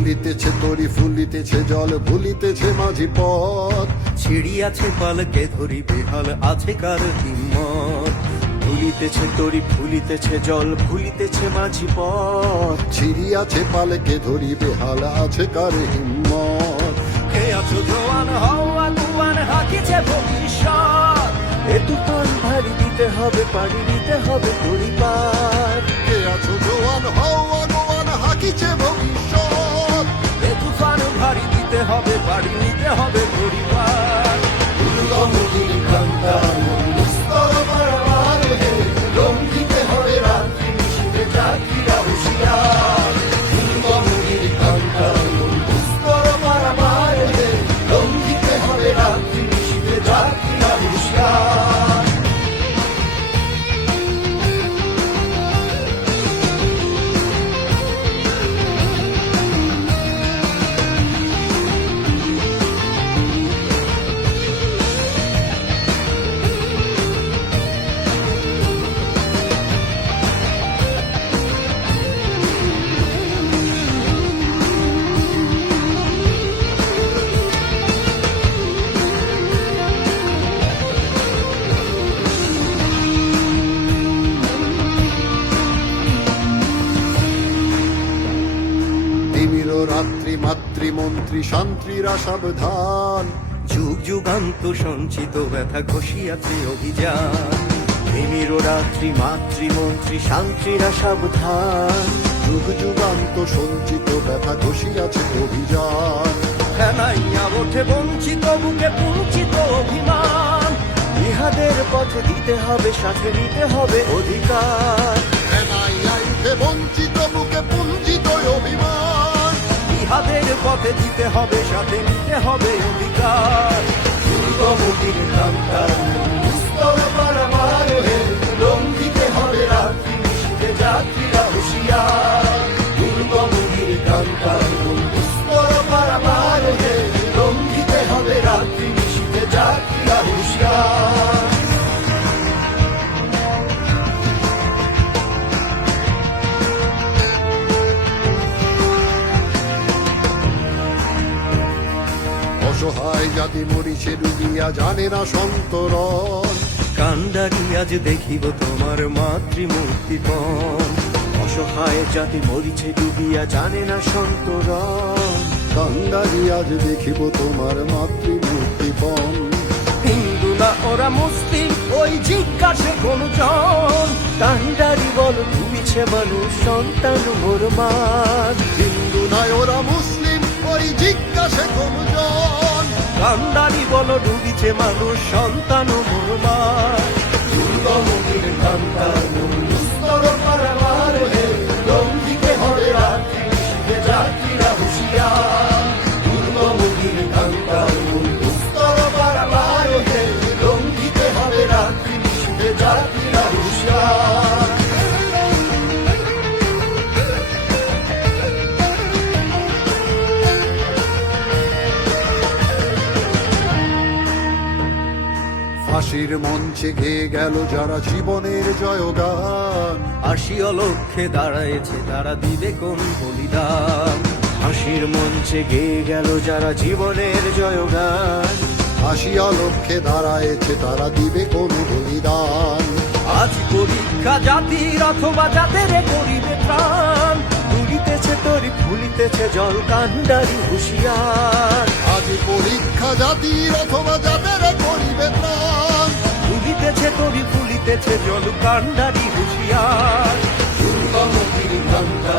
দুলিতেছে তরি ফুলিতেছে জল ভুলিতেছে মাঝি পথ। ছিড়িয়াছে পালকে ধরি বেহাল আছে কার হিম্মত। দুলিতেছে তরি ফুলিতেছে জল ভুলিতেছে মাঝি পথ। ছিড়িয়াছে পালকে ধরি বেহাল আছে কার হিম্মত। কে আছো জোয়ান হও আগুয়ান হাকিছে ভবিষ্যৎ। এ তুফান ভারী দিতে হবে পাড়ি দিতে হবে পরিবার। কে আছো জোয়ান হও আগুয়ান হাকিছে ভবিষ্যৎ। এ তুফান ভারী দিতে হবে পাড়ি নিতে হবে পরিবার। দুর্গমগিরি কান্তা দুস্তর পারাবার হে, লঙ্ঘিতে হবে রাত্রি নিশীথে যাত্রীরা হুঁশিয়ার। দুর্গমগিরি কান্তা দুস্তর পারাবার হে, লঙ্ঘিতে হবে রাত্রি নিশীথে যাত্রীরা হুঁশিয়ার। তিমির রাত্রি মাতৃমন্ত্রী শান্তিরা সাবধান। যুগ যুগান্ত সঞ্চিত ব্যথা ঘষিয়াছে অভিযান। তিমির রাত্রি মাতৃমন্ত্রী শান্তিরা সাবধান। যুগ যুগান্ত সঞ্চিত ব্যথা ঘষিয়াছে অভিযান। ফেনাইয়া ওঠে বঞ্চিত বুকে পুঞ্চিত অভিমান। ইহাদের পথে দিতে হবে সাথে নিতে হবে অধিকার। উঠে বঞ্চিত বুকে পুঞ্জিত অভিমান। ইহাদের পথে দিতে হবে সাথে নিতে হবে অধিকার। দুর্গমগির কান্তা দুস্তর পারাবার হে, লঙ্ঘিতে হবে রাত্রি নিশীথে যাত্রীরা হুঁশিয়ার। দুর্গমগির কান্তা দুস্তর পারাবার হে, লঙ্ঘিতে হবে রাত্রি নিশীথে যাত্রীরা হুঁশিয়ার। অসহায় জাতি মরিছে ডুবিয়া জানে না সন্তরণ। কান্ডারি আজ দেখিব তোমার মাতৃমূর্তিপণ। অসহায় জাতি মরিছে ডুবিয়া জানে না সন্তরণ। কান্দারি আজ দেখিব তোমার মাতৃমূর্তিপণ। হিন্দু না ওরা মুসলিম ওই জিজ্ঞাসে কোন জন। কান্ডারি বল ডুবিছে মানুষ সন্তান মোর মান। হিন্দু নয় ওরা মুসলিম ওই জিজ্ঞাসে কোন জন। কান্ডারি বল ডুবিছে মানুষ সন্তান মোর মান। দুর্গমগির কান্তা দুস্তর পারাবার হে, লঙ্ঘিতে হবে রাত্রি নিশীথে যাত্রীরা হুঁশিয়ার। দুর্গমগির কান্তা দুস্তর পারাবার হে, লঙ্ঘিতে হবে রাত্রি নিশীথে যাত্রীরা হুঁশিয়ার। ফাঁসির মঞ্চে গেয়ে গেল যারা জীবনের জয়গান। আসিয়া লক্ষ্যে দাঁড়ায়েছে তারা দিবে কোন বলিদান। হাসির মঞ্চে গেয়ে গেল যারা জীবনের জয়গান। আসিয়া লক্ষ্যে দাঁড়ায়েছে তারা দিবে কোন বলিদান। আজ পরীক্ষা জাতির অথবা যাদের করিবে প্রাণ। তুলিতেছে তরি ফুলিতেছে জল কান্ডারি হুঁশিয়ার। আজ পরীক্ষা জাতির অথবা যাদের করিবে প্রাণ। তুলিতেছে তরি ফুলিতেছে জল কান্ডারি হুঁশিয়ার। দুর্গমগির কান্তা